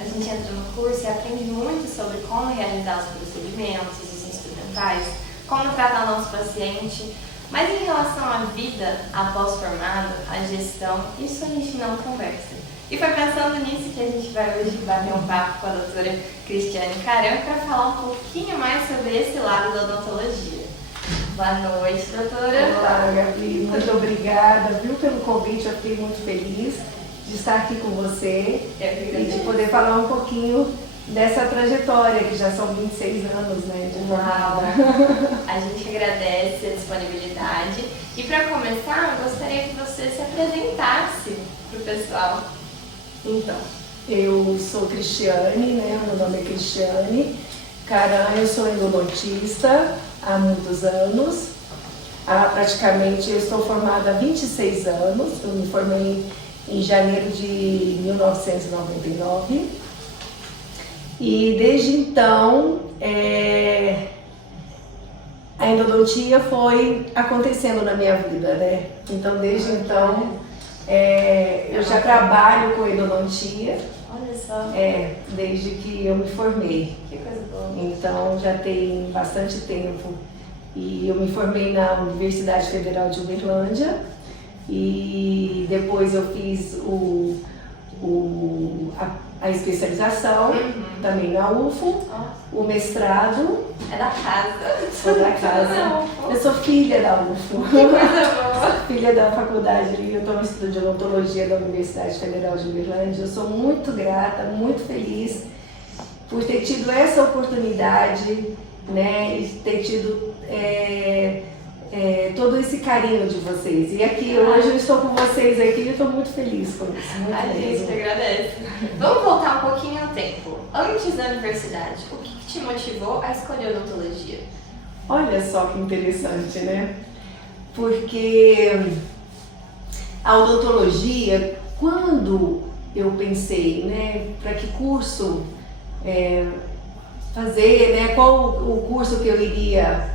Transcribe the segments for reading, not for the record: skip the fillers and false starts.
a gente entra no curso e aprende muito sobre como realizar os procedimentos, os instrumentais, como tratar o nosso paciente. Mas em relação à vida após formado, a gestão, isso a gente não conversa. E foi pensando nisso que a gente vai hoje bater um papo com a doutora Cristiane Caram para falar um pouquinho mais sobre esse lado da odontologia. Boa noite, doutora. Olá, Gabi. Muito obrigada, viu, pelo convite. Eu fiquei muito feliz de estar aqui com você e de poder falar um pouquinho dessa trajetória, que já são 26 anos, né, de jornada. A gente agradece a disponibilidade. E para começar, eu gostaria que você se apresentasse para o pessoal. Então, eu sou Cristiane, né, meu nome é Cristiane Caram, eu sou endodontista há muitos anos. Praticamente eu estou formada há 26 anos, eu me formei em janeiro de 1999. E desde então, a endodontia foi acontecendo na minha vida, né? Então, desde então, eu já trabalho com endodontia. Olha só. Desde que eu me formei. Que coisa boa. Então, já tem bastante tempo. E eu me formei na Universidade Federal de Uberlândia. E depois eu fiz a especialização, também na UFO, o mestrado. É da casa. Sou da casa. Eu sou filha da UFO. Que coisa boa. Filha da faculdade, eu estou no Instituto de Odontologia da Universidade Federal de Uberlândia. Eu sou muito grata, muito feliz por ter tido essa oportunidade, né, e ter tido todo esse carinho de vocês. E aqui hoje eu estou com vocês aqui e estou muito feliz com isso. Muito A gente te agradece. Vamos voltar um pouquinho ao tempo. Antes da universidade, o que te motivou a escolher odontologia? Olha só que interessante, né? Porque a odontologia, quando eu pensei, né, para que curso fazer, né, qual o curso que eu iria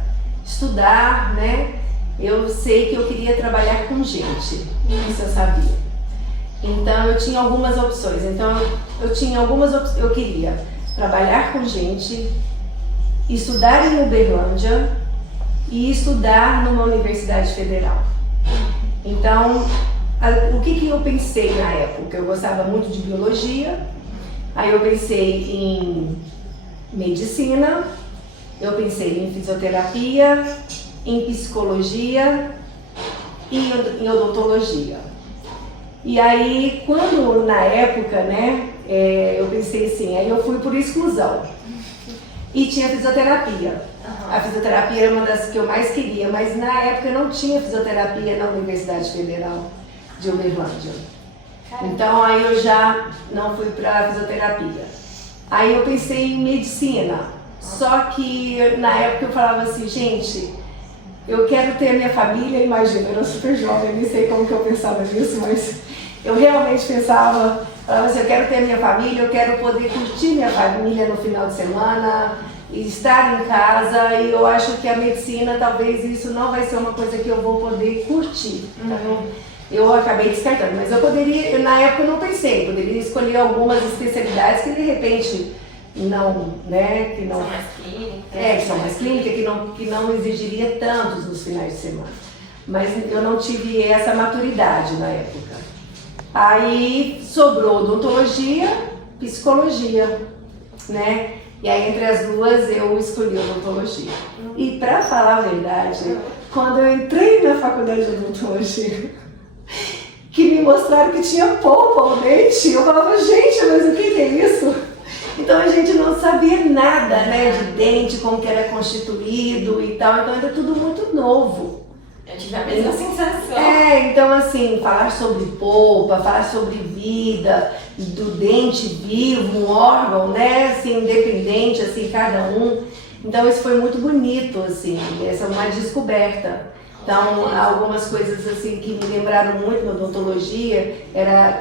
estudar, né, eu sei que eu queria trabalhar com gente, isso eu sabia. Então eu tinha algumas opções, eu queria trabalhar com gente, estudar em Uberlândia e estudar numa universidade federal. Então, o que eu pensei na época? Eu gostava muito de biologia, aí eu pensei em medicina, eu pensei em fisioterapia, em psicologia e em odontologia. E aí, quando na época, né, eu pensei assim, aí eu fui por exclusão. E tinha fisioterapia. A fisioterapia era uma das que eu mais queria, mas na época não tinha fisioterapia na Universidade Federal de Uberlândia. Então aí eu já não fui para fisioterapia. Aí eu pensei em medicina, só que na época eu falava assim, gente, eu quero ter a minha família, imagina, eu era super jovem, nem sei como que eu pensava nisso, mas eu realmente falava assim, eu quero ter a minha família, eu quero poder curtir minha família no final de semana, estar em casa, e eu acho que a medicina, talvez isso não vai ser uma coisa que eu vou poder curtir. Então, eu acabei descartando, mas eu poderia, na época eu não pensei, poderia escolher algumas especialidades que de repente não, né, que não... São mais clínicas. Que são mais clínicas, que não exigiria tantos nos finais de semana. Mas eu não tive essa maturidade na época. Aí sobrou odontologia, psicologia, né? E aí entre as duas eu escolhi odontologia. E para falar a verdade, quando eu entrei na faculdade de odontologia, que me mostraram que tinha polpa ao dente, eu falava, gente, mas o que é isso? Então a gente não sabia nada, né, de dente, como que era constituído e tal, então era tudo muito novo. Eu tive a mesma sensação. Então assim, falar sobre polpa, falar sobre vida, do dente vivo, um órgão, né, assim, independente, assim, cada um. Então isso foi muito bonito, assim, essa é uma descoberta. Então, algumas coisas assim que me lembraram muito na odontologia,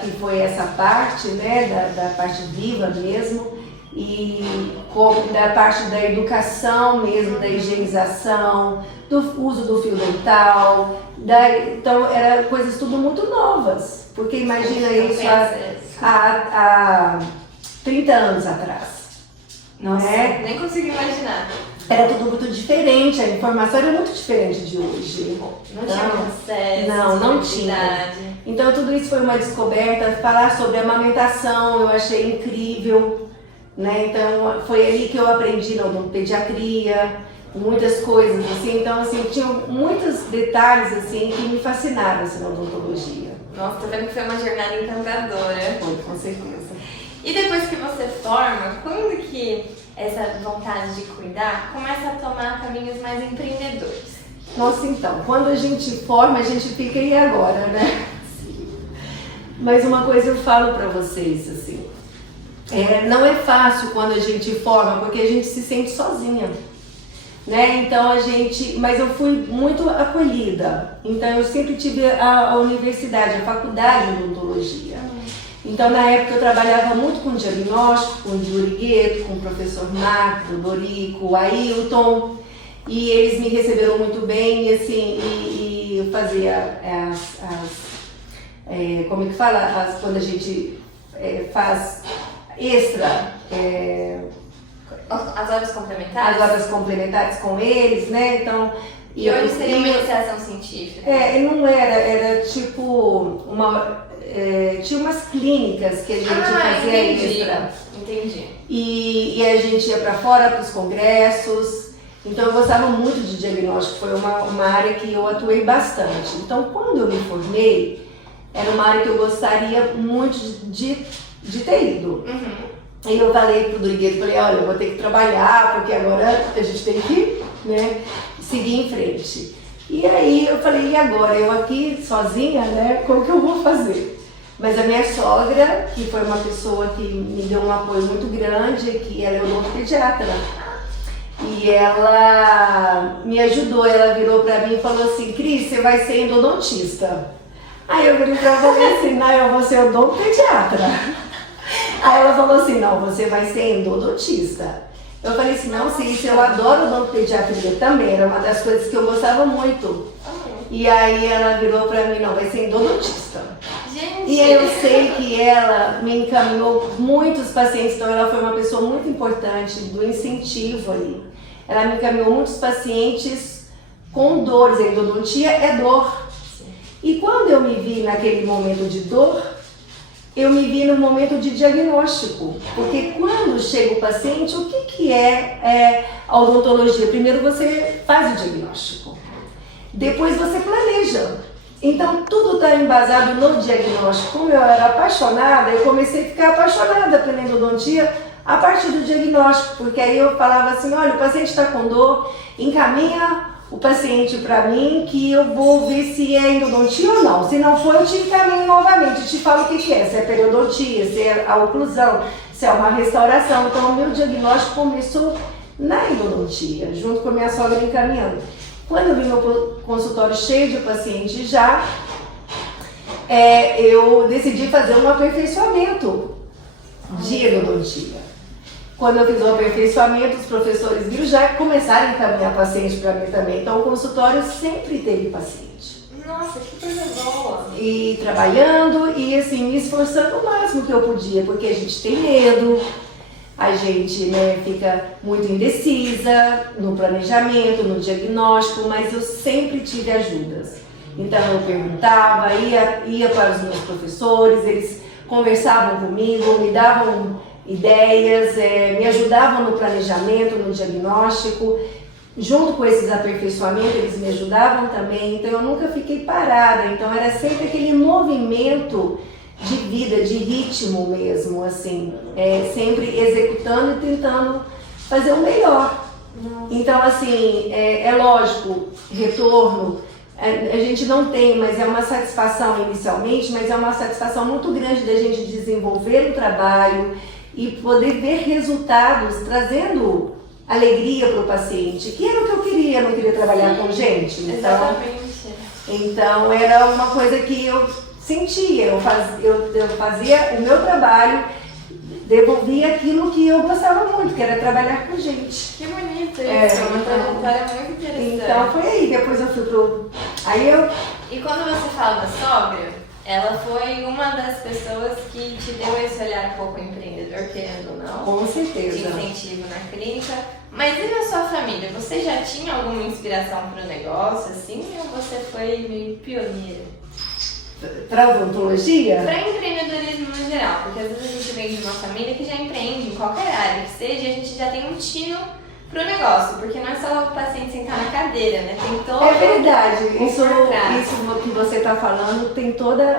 que foi essa parte, né, da parte viva mesmo, e da parte da educação mesmo, da higienização, do uso do fio dental, então eram coisas tudo muito novas, porque imagina isso há 30 anos atrás. Não é? Nem consigo imaginar. Era tudo muito diferente, a informação era muito diferente de hoje. Não tinha acesso, não tinha. Então tudo isso foi uma descoberta, falar sobre amamentação eu achei incrível, né? Então foi ali que eu aprendi na odontopediatria, muitas coisas assim, então assim, tinha muitos detalhes assim que me fascinaram assim, na odontologia. Nossa, tô vendo que foi uma jornada encantadora. Foi, com certeza. E depois que você forma, quando que essa vontade de cuidar começa a tomar caminhos mais empreendedores? Nossa, então, quando a gente forma, a gente fica e agora, né? Mas uma coisa eu falo pra vocês, assim, não é fácil quando a gente forma, porque a gente se sente sozinha, né? Então mas eu fui muito acolhida, então eu sempre tive a universidade, a faculdade de odontologia. Então, na época, eu trabalhava muito com diagnóstico, com o Yuri Gueto, com o professor Marco, o Dorico, o Ailton, e eles me receberam muito bem, e assim, e eu fazia como é que fala? Quando a gente faz extra, as horas complementares? As horas complementares com eles, né? Então, e hoje seria uma iniciação científica? Não era tipo tinha umas clínicas que a gente fazia extra. Entendi. E a gente ia para fora para os congressos. Então eu gostava muito de diagnóstico, foi uma área que eu atuei bastante. Então quando eu me formei, era uma área que eu gostaria muito de ter ido. Uhum. E eu falei pro Durigueiro, falei, olha, eu vou ter que trabalhar, porque agora a gente tem que, né, seguir em frente. E aí eu falei, e agora? Eu aqui sozinha, né, como que eu vou fazer? Mas a minha sogra, que foi uma pessoa que me deu um apoio muito grande, que ela é odontopediatra, e ela me ajudou, ela virou pra mim e falou assim, Cris, você vai ser endodontista. Aí eu virei pra ela e falei assim, não, eu vou ser odontopediatra. Aí ela falou assim, não, você vai ser endodontista. Eu falei assim, não, sim, eu adoro odontopediatria também, era uma das coisas que eu gostava muito. E aí ela virou pra mim, não, vai ser endodontista. Gente. E eu sei que ela me encaminhou muitos pacientes, então ela foi uma pessoa muito importante do incentivo ali. Ela me encaminhou muitos pacientes com dores, a endodontia é dor. E quando eu me vi naquele momento de dor, eu me vi no momento de diagnóstico, porque quando chega o paciente, o que é a odontologia? Primeiro você faz o diagnóstico, depois você planeja. Então tudo está embasado no diagnóstico. Como eu era apaixonada, eu comecei a ficar apaixonada pela endodontia a partir do diagnóstico, porque aí eu falava assim, olha, o paciente está com dor, encaminha o paciente para mim que eu vou ver se é endodontia ou não. Se não for, eu te encaminho novamente, te falo o que é, se é periodontia, se é a oclusão, se é uma restauração. Então o meu diagnóstico começou na endodontia, junto com a minha sogra encaminhando. Quando eu vi meu consultório cheio de pacientes já, eu decidi fazer um aperfeiçoamento de endodontia. Quando eu fiz o aperfeiçoamento, os professores viram, já começaram a encaminhar paciente para mim também. Então o consultório sempre teve paciente. Nossa, que coisa boa! E trabalhando e assim, me esforçando o máximo que eu podia, porque a gente tem medo, a gente, né, fica muito indecisa no planejamento, no diagnóstico, mas eu sempre tive ajudas. Então eu perguntava, ia para os meus professores, eles conversavam comigo, me davam ideias, me ajudavam no planejamento, no diagnóstico. Junto com esses aperfeiçoamentos, eles me ajudavam também, então eu nunca fiquei parada. Então era sempre aquele movimento de vida, de ritmo mesmo, assim, sempre executando e tentando fazer o melhor. Nossa. Então, assim, é lógico, retorno, a gente não tem, mas é uma satisfação inicialmente, mas é uma satisfação muito grande da gente desenvolver o trabalho e poder ver resultados trazendo alegria para o paciente, que era o que eu queria, eu não queria trabalhar com gente. Então era uma coisa que eu sentia, eu fazia o meu trabalho, devolvia aquilo que eu gostava muito, que era trabalhar com gente. Que bonito isso, uma trajetória muito interessante. Então foi aí, depois eu fui pro... E quando você fala da sogra, ela foi uma das pessoas que te deu esse olhar um pouco empreendedor, querendo ou não. Com De certeza. incentivo na clínica. Mas e na sua família? Você já tinha alguma inspiração para o negócio, assim, ou você foi meio pioneira? Para odontologia? Para empreendedorismo no geral, porque às vezes a gente vem de uma família que já empreende em qualquer área que seja e a gente já tem um tino pro negócio, porque não é só o paciente sentar na cadeira, né? Tem todo É verdade, isso que você está falando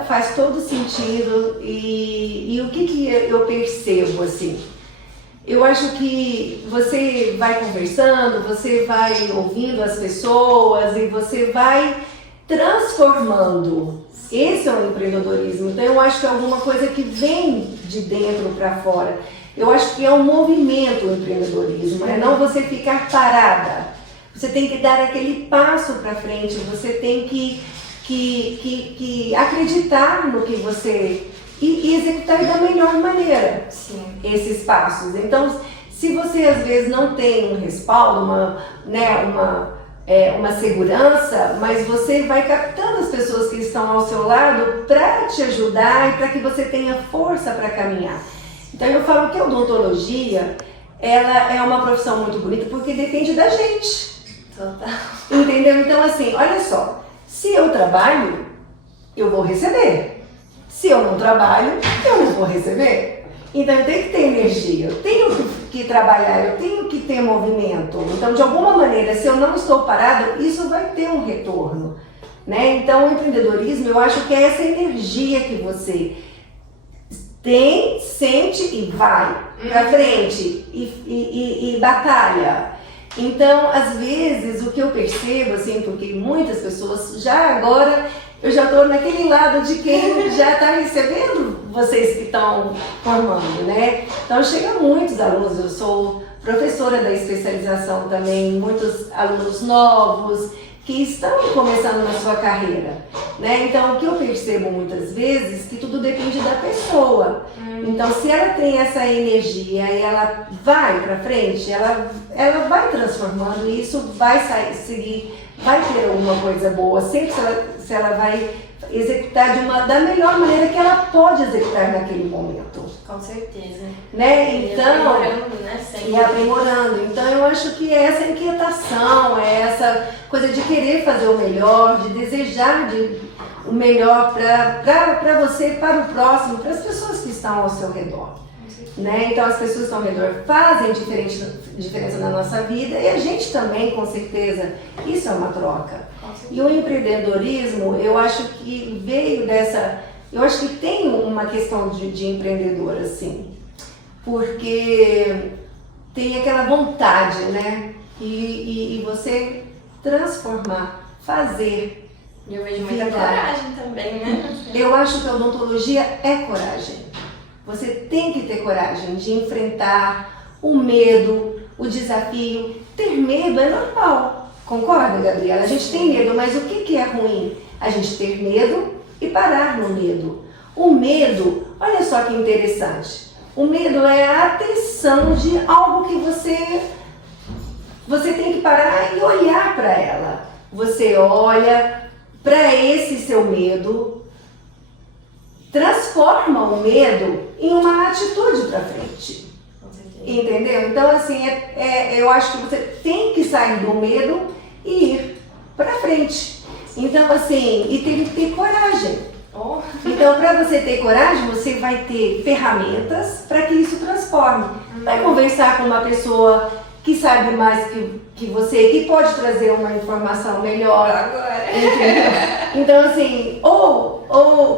faz todo sentido e o que eu percebo assim? Eu acho que você vai conversando, você vai ouvindo as pessoas e você vai transformando. Esse é o empreendedorismo. Então eu acho que é alguma coisa que vem de dentro para fora. Eu acho que é um movimento o empreendedorismo, é não você ficar parada. Você tem que dar aquele passo para frente, você tem que acreditar no que você... E executar da melhor maneira. Sim. Esses passos. Então, se você às vezes não tem um respaldo, uma segurança, mas você vai captando as pessoas que estão ao seu lado para te ajudar e para que você tenha força para caminhar. Então eu falo que a odontologia, ela é uma profissão muito bonita porque depende da gente. Total. Entendeu? Então assim, olha só, se eu trabalho, eu vou receber. Se eu não trabalho, eu não vou receber. Então eu tenho que ter energia, eu tenho que trabalhar, eu tenho que ter movimento. Então de alguma maneira, se eu não estou parado, isso vai ter um retorno, né? Então o empreendedorismo, eu acho que é essa energia que você tem, sente e vai pra frente e batalha. Então, às vezes, o que eu percebo, assim, porque muitas pessoas já agora, eu já estou naquele lado de quem já está recebendo vocês que estão formando, né? Então, chegam muitos alunos, eu sou professora da especialização também, muitos alunos novos que estão começando na sua carreira, né? Então, o que eu percebo muitas vezes é que tudo depende da pessoa. Então, se ela tem essa energia e ela vai para frente, ela vai transformando e isso vai seguir, vai ter alguma coisa boa, sempre se ela vai executar da melhor maneira que ela pode executar naquele momento. Com certeza. Né? Então, aprimorando, né? Sempre. E aprimorando. Então eu acho que é essa inquietação, é essa coisa de querer fazer o melhor, de desejar o melhor para você, para o próximo, para as pessoas que estão ao seu redor. Né? Então as pessoas que estão ao redor fazem diferença na nossa vida e a gente também, com certeza. Isso é uma troca. E o empreendedorismo, eu acho que veio dessa... Eu acho que tem uma questão de empreendedor, assim, porque tem aquela vontade, né? E você transformar, fazer. E eu vejo muita coragem também, né? Eu acho que a odontologia é coragem. Você tem que ter coragem de enfrentar o medo, o desafio. Ter medo é normal. Concorda, Gabriela? A gente tem medo, mas o que é ruim? A gente ter medo e parar no medo. O medo, olha só que interessante. O medo é a atenção de algo que você tem que parar e olhar para ela. Você olha para esse seu medo, transforma o medo em uma atitude para frente. Entendeu? Então, assim, eu acho que você tem que sair do medo e ir para frente. Então, assim, e tem que ter coragem. Então, para você ter coragem, você vai ter ferramentas para que isso transforme. Vai conversar com uma pessoa que sabe mais que você, que pode trazer uma informação melhor. Agora. Então, assim, ou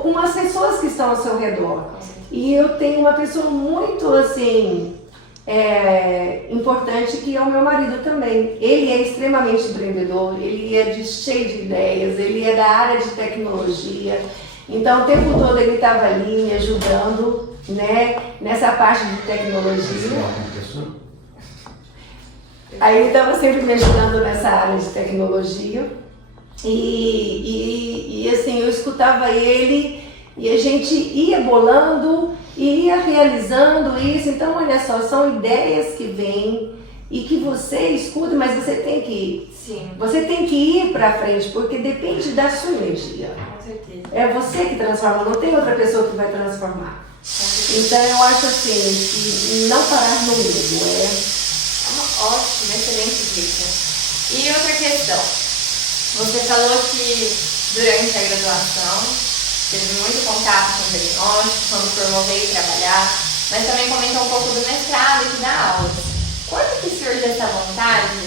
com as pessoas que estão ao seu redor. E eu tenho uma pessoa muito, assim, importante, que é o meu marido também. Ele é extremamente empreendedor, ele é cheio de ideias, ele é da área de tecnologia. Então, o tempo todo ele estava ali me ajudando, né, nessa parte de tecnologia. Aí ele estava sempre me ajudando nessa área de tecnologia. E assim, eu escutava ele e a gente ia bolando e ia realizando isso. Então, olha só, são ideias que vêm e que você escuta, mas você tem que Sim, você tem que ir para frente, porque depende da sua energia. com certeza. É você que transforma, não tem outra pessoa que vai transformar. Com certeza. Então eu acho assim, que não parar no medo, É uma ótima, excelente dica. E outra questão. Você falou que durante a graduação teve muito contato com o diagnóstico, quando formou veio trabalhar, mas também comentou um pouco do mestrado e que dá aulas. Quando que surge essa vontade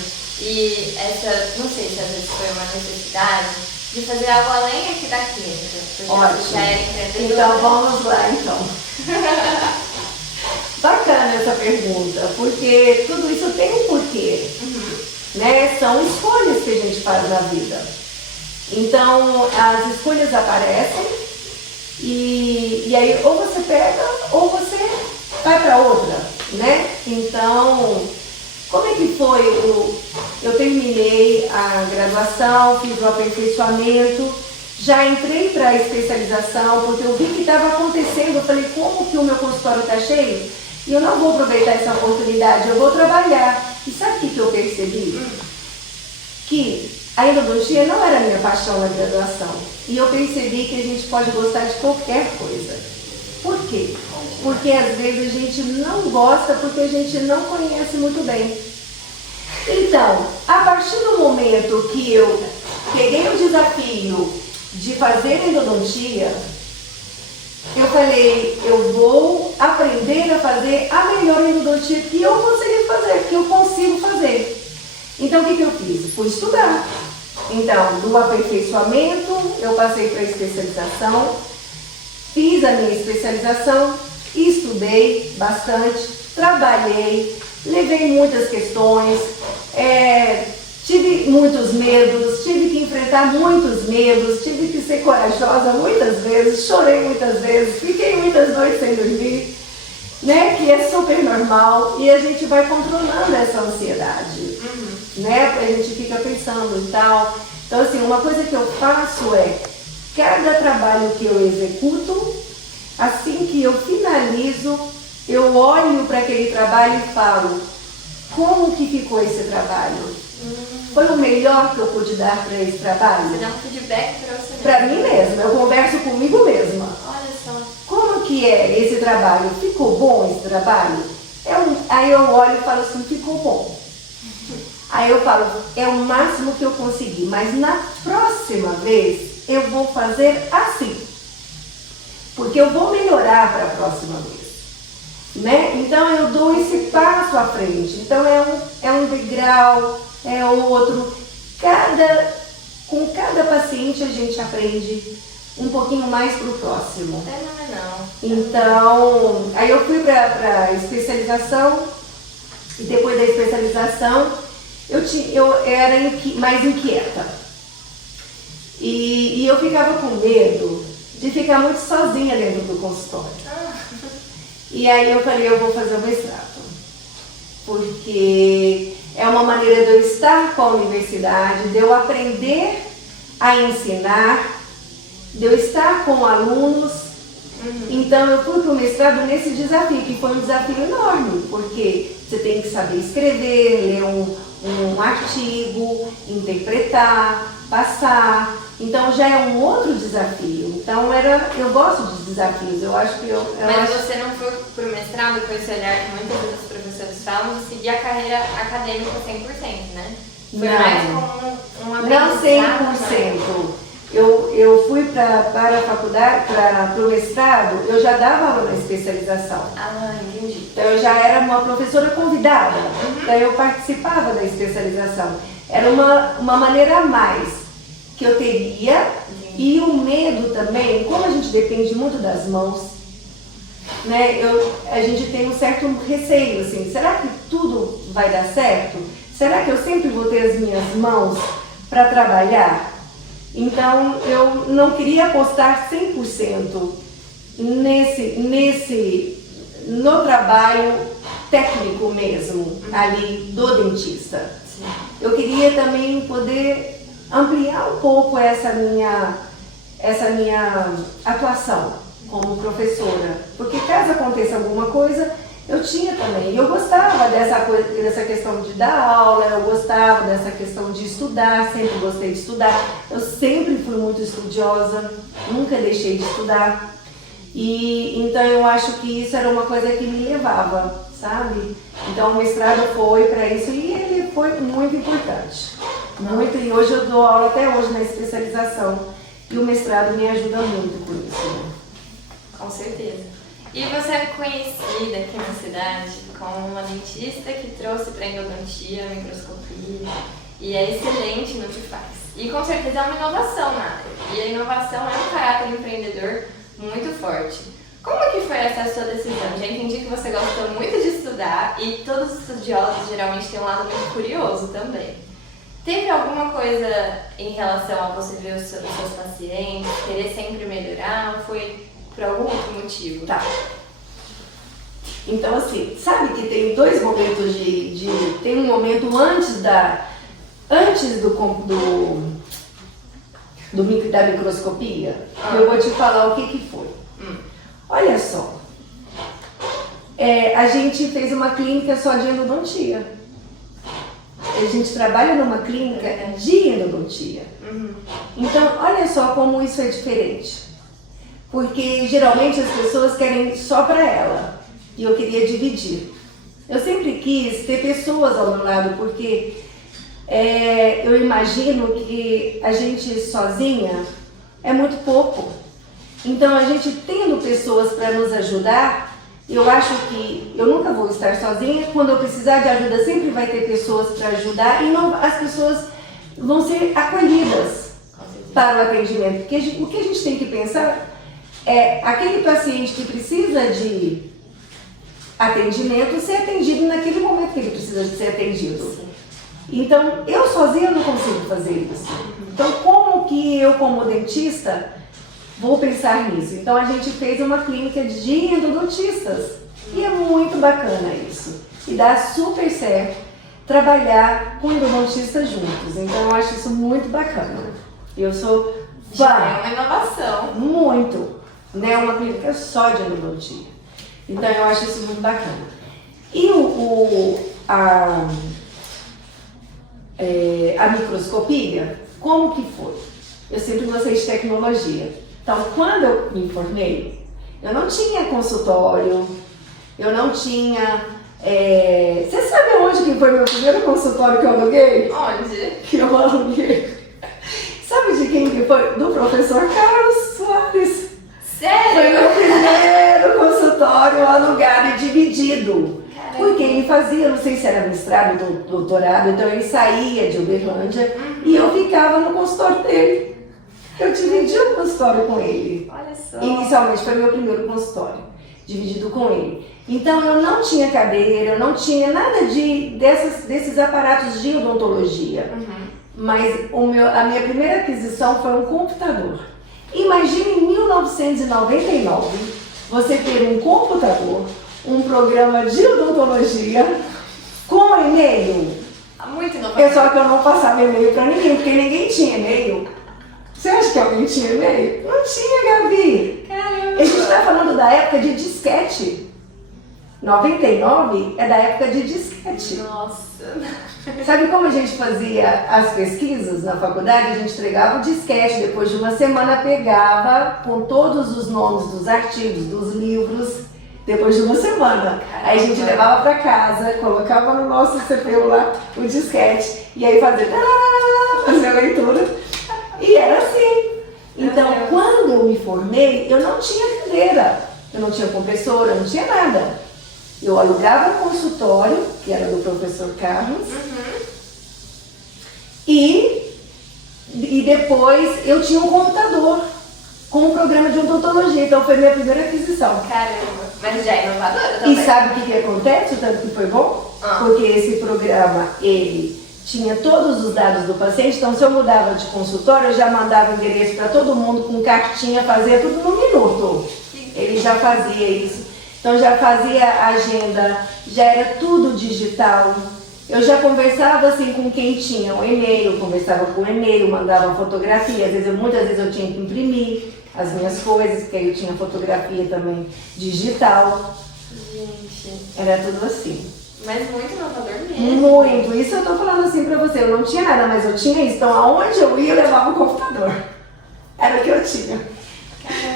e essa, não sei se às vezes foi uma necessidade, de fazer algo além aqui da clínica? Porque ótimo. você já era empreendedora. Então vamos lá então. Bacana essa pergunta, porque tudo isso tem um porquê, né? São escolhas que a gente faz na vida. Então as escolhas aparecem e aí ou você pega ou você vai para outra, né? Então, como é que foi? Eu terminei a graduação, fiz o aperfeiçoamento, já entrei para a especialização, porque eu vi que estava acontecendo. Eu falei, como que o meu consultório está cheio? E eu não vou aproveitar essa oportunidade, eu vou trabalhar. E sabe o que eu percebi? Que a endodontia não era a minha paixão na graduação. E eu percebi que a gente pode gostar de qualquer coisa. Por quê? Porque às vezes a gente não gosta porque a gente não conhece muito bem. Então, a partir do momento que eu peguei o desafio de fazer endodontia, eu falei, eu vou aprender a fazer a melhor endodontia que eu consegui fazer, que eu consigo fazer. Então, o que eu fiz? Fui estudar. Então, do aperfeiçoamento, eu passei para a especialização, fiz a minha especialização, estudei bastante, trabalhei, levei muitas questões, tive muitos medos, tive que enfrentar muitos medos, tive que ser corajosa muitas vezes, chorei muitas vezes, fiquei muitas noites sem dormir, né? Que é super normal e a gente vai controlando essa ansiedade, né? A gente fica pensando e tal. Então, assim, uma coisa que eu faço é, cada trabalho que eu executo, assim que eu finalizo, eu olho para aquele trabalho e falo, como que ficou esse trabalho? Foi o melhor que eu pude dar para esse trabalho? Você dá um feedback para você mesmo. Para mim mesma, eu converso comigo mesma. Olha só. Como que é esse trabalho? Ficou bom esse trabalho? Aí eu olho e falo assim, ficou bom. Aí eu falo, é o máximo que eu consegui, mas na próxima vez eu vou fazer assim. Porque eu vou melhorar para a próxima vez. Né? Então eu dou esse passo à frente. Então é um degrau, é outro. Com cada paciente a gente aprende um pouquinho mais para o próximo. Fenomenal. Então, aí eu fui para a especialização e depois da especialização eu era mais inquieta. E eu ficava com medo de ficar muito sozinha dentro do consultório. E aí eu falei, eu vou fazer o mestrado, porque é uma maneira de eu estar com a universidade, de eu aprender a ensinar, de eu estar com alunos. Então eu fui para o mestrado nesse desafio, que foi um desafio enorme, porque você tem que saber escrever, ler um artigo, interpretar, passar. Então já é um outro desafio. Então eu gosto de desafios, eu acho que Mas você não foi para o mestrado com esse olhar que muitas vezes os professores falam de seguir a carreira acadêmica 100%, né? Foi mais como um aprendizado. Não 100%. Eu fui para a faculdade, para o mestrado, eu já dava aula na especialização. Ah, entendi. Então eu já era uma professora convidada, então eu participava da especialização. Era uma maneira a mais que eu teria, e o medo também, como a gente depende muito das mãos, né? A gente tem um certo receio, assim, será que tudo vai dar certo? Será que eu sempre vou ter as minhas mãos para trabalhar? Então eu não queria apostar 100% no trabalho técnico mesmo, ali do dentista. Sim. Eu queria também poder ampliar um pouco essa minha atuação como professora, porque caso aconteça alguma coisa, eu tinha também. E eu gostava dessa questão de dar aula, eu gostava dessa questão de estudar, sempre gostei de estudar. Eu sempre fui muito estudiosa, nunca deixei de estudar. E então eu acho que isso era uma coisa que me levava, sabe? Então o mestrado foi para isso e ele foi muito importante. Muito, e hoje eu dou aula até hoje na especialização. E o mestrado me ajuda muito com isso, né? Com certeza. E você é conhecida aqui na cidade como uma dentista que trouxe para a endodontia, a microscopia, e é excelente no que faz. E com certeza é uma inovação na área. E a inovação é um caráter empreendedor muito forte. Como que foi essa sua decisão? Já entendi que você gosta muito de estudar e todos os estudiosos geralmente têm um lado muito curioso também. Teve alguma coisa em relação a você ver os seus pacientes, querer sempre melhorar, ou foi por algum outro motivo? Tá. Então assim, sabe que tem dois momentos tem um momento antes da microscopia, eu vou te falar o que foi. Olha só, a gente fez uma clínica só de endodontia. A gente trabalha numa clínica de endodontia. Então, olha só como isso é diferente. Porque geralmente as pessoas querem só para ela. E eu queria dividir. Eu sempre quis ter pessoas ao meu lado, porque eu imagino que a gente sozinha é muito pouco. Então, a gente tendo pessoas para nos ajudar, eu acho que eu nunca vou estar sozinha. Quando eu precisar de ajuda, sempre vai ter pessoas para ajudar e as pessoas vão ser acolhidas para o atendimento. Porque o que a gente tem que pensar é aquele paciente que precisa de atendimento ser atendido naquele momento que ele precisa de ser atendido. Então, eu sozinha não consigo fazer isso. Então, como que eu, como dentista, vou pensar nisso? Então a gente fez uma clínica de endodontistas e é muito bacana isso. E dá super certo trabalhar com endodontistas juntos. Então eu acho isso muito bacana. Eu sou Já é uma inovação. muito, né? Uma clínica só de endodontia. Então eu acho isso muito bacana. E a microscopia, como que foi? Eu sempre gostei de tecnologia. Então, quando eu me formei, eu não tinha consultório, eu não tinha... Você sabe onde que foi meu primeiro consultório que eu aluguei? Onde? Que eu aluguei. Sabe de quem que foi? Do professor Carlos Soares. Sério? Foi meu primeiro consultório alugado e dividido. Caramba. Porque ele fazia, não sei se era mestrado ou doutorado, então ele saía de Uberlândia e eu ficava no consultório dele. Eu dividi o consultório com ele. Olha só. Inicialmente foi meu primeiro consultório, dividido com ele. Então eu não tinha cadeira, eu não tinha nada desses aparatos de odontologia. Mas a minha primeira aquisição foi um computador. Imagine em 1999 você ter um computador, um programa de odontologia com e-mail. Muito inovador. Só que eu não passava e-mail para ninguém, porque ninguém tinha e-mail. Você acha que alguém tinha e-mail? Não tinha, Gabi. Caramba. A gente está falando da época de disquete. 99 é da época de disquete. Nossa. Sabe como a gente fazia as pesquisas na faculdade? A gente entregava o disquete, depois de uma semana pegava com todos os nomes dos artigos, dos livros, depois de uma semana. Aí a gente levava para casa, colocava no nosso CPU lá o disquete e aí fazia a leitura. E era assim. Então, quando eu me formei, eu não tinha cadeira, eu não tinha compressora, eu não tinha nada. Eu alugava um consultório, que era do professor Carlos, e depois eu tinha um computador com um programa de odontologia. Então, foi minha primeira aquisição. Caramba, mas já é inovadora também. E sabe o que acontece, o tanto que foi bom? Porque esse programa, ele tinha todos os dados do paciente, então se eu mudava de consultório, eu já mandava endereço para todo mundo com cartinha, fazia tudo num minuto. Ele já fazia isso. Então já fazia agenda, já era tudo digital. Eu já conversava assim com quem tinha um e-mail, conversava com e-mail, mandava fotografia. Muitas vezes eu tinha que imprimir as minhas coisas, porque aí eu tinha fotografia também digital. Gente, Era tudo assim. mas muito inovador mesmo. Muito. Isso eu tô falando assim pra você. Eu não tinha nada, mas eu tinha isso. Então, aonde eu ia, eu levava o computador. Era o que eu tinha.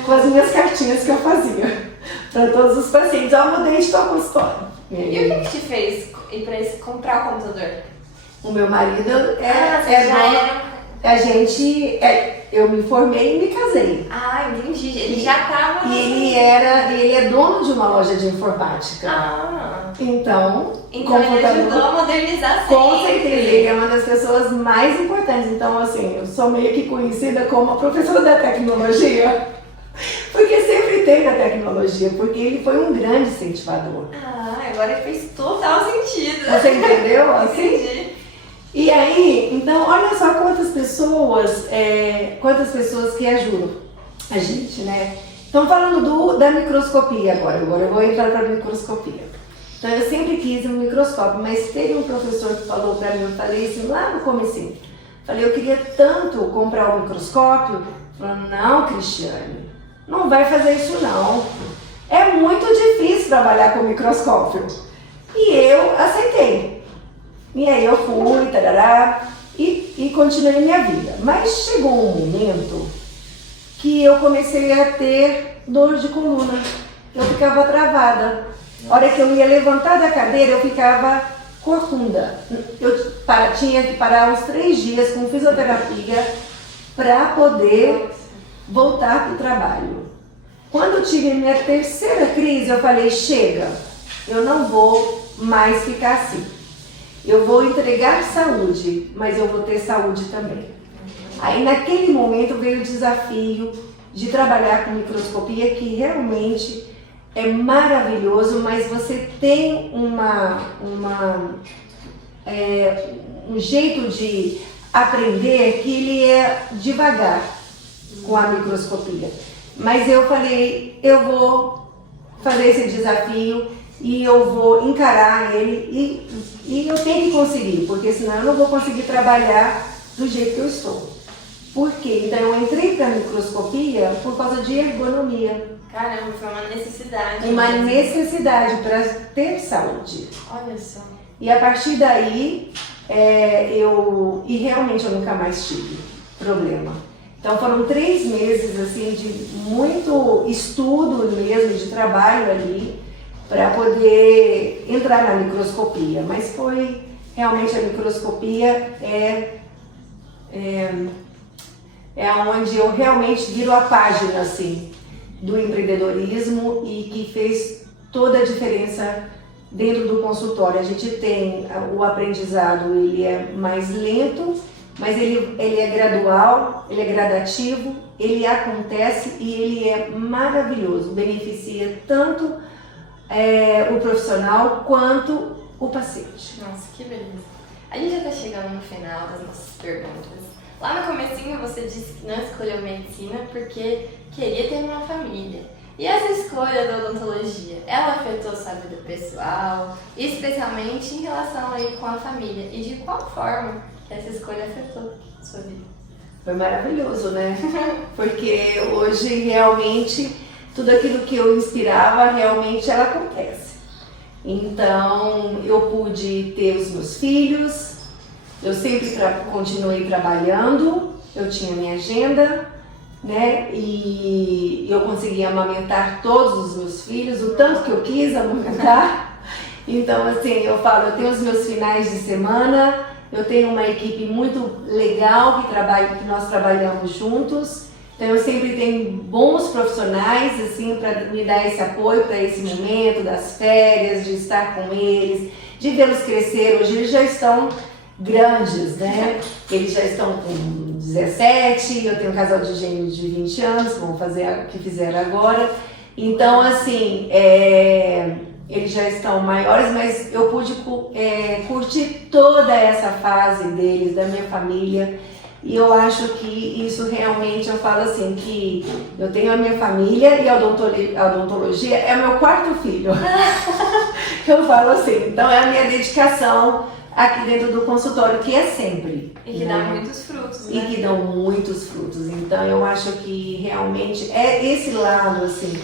Com as minhas cartinhas que eu fazia. Para todos os pacientes. Ó, eu mudei de tal consultório. E o que te fez ir pra comprar o computador? O meu marido você já era... eu me formei e me casei. Ah, entendi. Ele já tava... E ele é dono de uma loja de informática. Ah. Então Ele ajudou a modernizar Com sempre. certeza, ele é uma das pessoas mais importantes. Então, assim, eu sou meio que conhecida como a professora da tecnologia. Porque sempre teve a tecnologia, porque ele foi um grande incentivador. Ah, agora fez total sentido. Você entendeu? Assim? Entendi. E aí, então, olha só quantas pessoas que ajudam a gente, né? Então, falando da microscopia agora eu vou entrar para a microscopia. Então, eu sempre quis um microscópio, mas teve um professor que falou para mim, eu falei assim, lá no comecinho, falei, eu queria tanto comprar um microscópio. Falou, não, Cristiane, não vai fazer isso não. É muito difícil trabalhar com microscópio. E eu aceitei. E aí eu fui, tarará, e continuei minha vida. Mas chegou um momento que eu comecei a ter dor de coluna. Eu ficava travada. A hora que eu ia levantar da cadeira, eu ficava corcunda. Eu tinha que parar uns 3 dias com fisioterapia para poder voltar para o trabalho. Quando eu tive minha terceira crise, eu falei, chega, eu não vou mais ficar assim. Eu vou entregar saúde, mas eu vou ter saúde também. Aí naquele momento veio o desafio de trabalhar com microscopia, que realmente é maravilhoso, mas você tem um jeito de aprender que ele é devagar com a microscopia. Mas eu falei, eu vou fazer esse desafio e eu vou encarar ele e eu tenho que conseguir, porque senão eu não vou conseguir trabalhar do jeito que eu estou. Por quê? Então eu entrei para a microscopia por causa de ergonomia. Caramba, foi uma necessidade. Uma necessidade para ter saúde. Olha só. E a partir daí, realmente eu nunca mais tive problema. Então foram 3 meses assim, de muito estudo mesmo, de trabalho ali, para poder entrar na microscopia. Mas foi, realmente a microscopia é onde eu realmente viro a página assim, do empreendedorismo e que fez toda a diferença dentro do consultório. A gente tem o aprendizado, ele é mais lento, mas ele é gradual, ele é gradativo, ele acontece e ele é maravilhoso, beneficia tanto o profissional quanto o paciente. Nossa, que beleza. A gente já está chegando no final das nossas perguntas. Lá no comecinho você disse que não escolheu medicina porque queria ter uma família. E essa escolha da odontologia, ela afetou sua vida pessoal, especialmente em relação aí com a família? E de qual forma essa escolha afetou sua vida? Foi maravilhoso, né? Porque hoje realmente tudo aquilo que eu inspirava realmente ela acontece. Então eu pude ter os meus filhos, eu sempre continuei trabalhando, eu tinha minha agenda, né? E eu consegui amamentar todos os meus filhos, o tanto que eu quis amamentar. Então assim, eu falo, eu tenho os meus finais de semana, eu tenho uma equipe muito legal que nós trabalhamos juntos. Então eu sempre tenho bons profissionais assim para me dar esse apoio para esse momento das férias, de estar com eles, de vê-los crescer. Hoje eles já estão grandes, né? Eles já estão com 17, eu tenho um casal de gêmeos de 20 anos, que vão fazer o que fizeram agora. Então assim, eles já estão maiores, mas eu pude curtir toda essa fase deles, da minha família. E eu acho que isso realmente, eu falo assim, que eu tenho a minha família e a odontologia é o meu 4º filho. Eu falo assim, então é a minha dedicação aqui dentro do consultório, que é sempre. E que dá muitos frutos, né? E que dão muitos frutos. Então eu acho que realmente é esse lado, assim,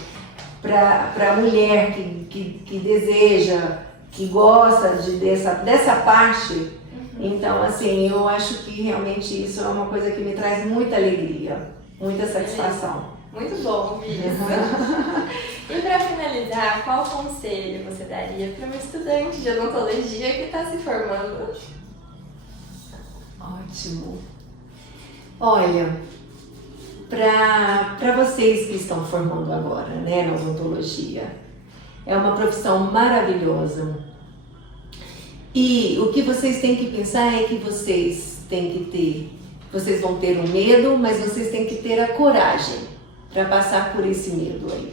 para a mulher que deseja, que gosta dessa parte. Então, assim, eu acho que realmente isso é uma coisa que me traz muita alegria, muita satisfação. Muito bom ouvir isso. E para finalizar, qual conselho você daria para uma estudante de odontologia que está se formando? Ótimo. Olha, para vocês que estão formando agora, né, na odontologia, é uma profissão maravilhosa. E o que vocês têm que pensar é que vocês vão ter o medo, mas vocês têm que ter a coragem para passar por esse medo aí.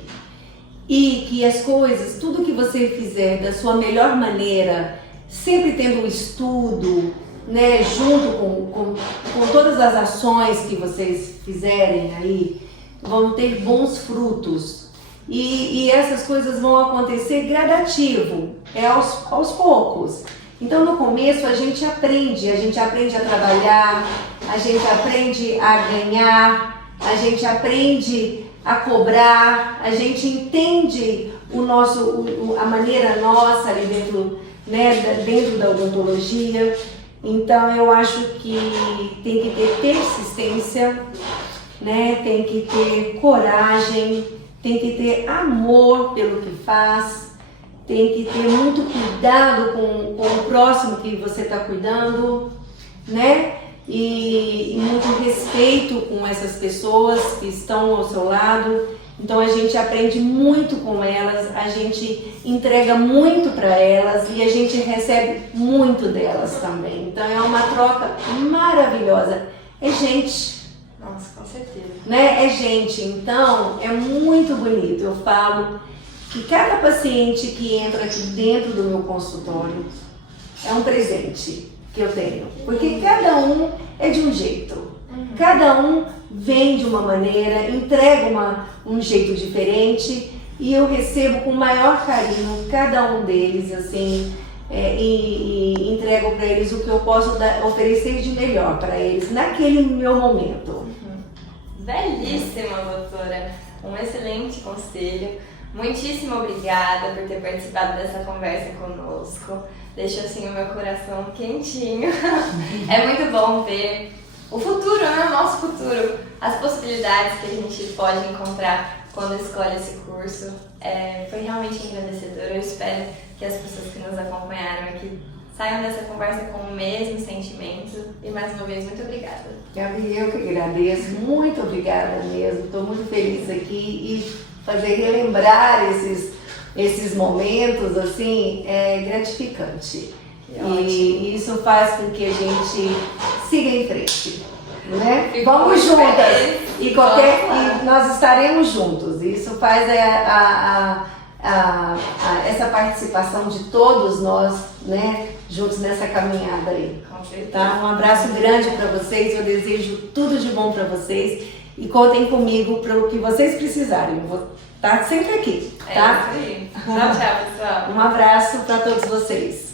E que as coisas, tudo que você fizer da sua melhor maneira, sempre tendo um estudo, né, junto com todas as ações que vocês fizerem aí, vão ter bons frutos. E essas coisas vão acontecer gradativo, aos poucos. Então no começo a gente aprende a trabalhar, a gente aprende a ganhar, a gente aprende a cobrar, a gente entende a maneira nossa ali dentro, né, dentro da odontologia. Então eu acho que tem que ter persistência, né, tem que ter coragem, tem que ter amor pelo que faz, tem que ter muito cuidado com o próximo que você está cuidando, né? E muito respeito com essas pessoas que estão ao seu lado. Então a gente aprende muito com elas, a gente entrega muito para elas e a gente recebe muito delas também. Então é uma troca maravilhosa. É gente. Nossa, com certeza. Né? É gente. Então é muito bonito. Eu falo que cada paciente que entra aqui dentro do meu consultório é um presente que eu tenho, porque cada um é de um jeito, cada um vem de uma maneira, entrega um jeito diferente e eu recebo com o maior carinho cada um deles, assim, e entrego para eles o que eu posso oferecer de melhor para eles naquele meu momento. Belíssima, doutora, um excelente conselho. Muitíssimo obrigada por ter participado dessa conversa conosco. Deixou assim o meu coração quentinho. É muito bom ver o futuro, né? O nosso futuro, as possibilidades que a gente pode encontrar quando escolhe esse curso. Foi realmente engrandecedor. Eu espero que as pessoas que nos acompanharam aqui saiam dessa conversa com o mesmo sentimento. E mais uma vez, muito obrigada. Gabi, eu que agradeço. Muito obrigada mesmo. Estou muito feliz aqui e fazer relembrar esses momentos, assim, é gratificante. E isso faz com que a gente siga em frente, né? Vamos juntas e nós estaremos juntos. Isso faz essa participação de todos nós, né, juntos nessa caminhada aí. Tá? Um abraço grande para vocês. Eu desejo tudo de bom para vocês. E contem comigo para o que vocês precisarem. Eu vou estar sempre aqui, tá? É isso aí. Tchau, tchau, pessoal. Um abraço para todos vocês.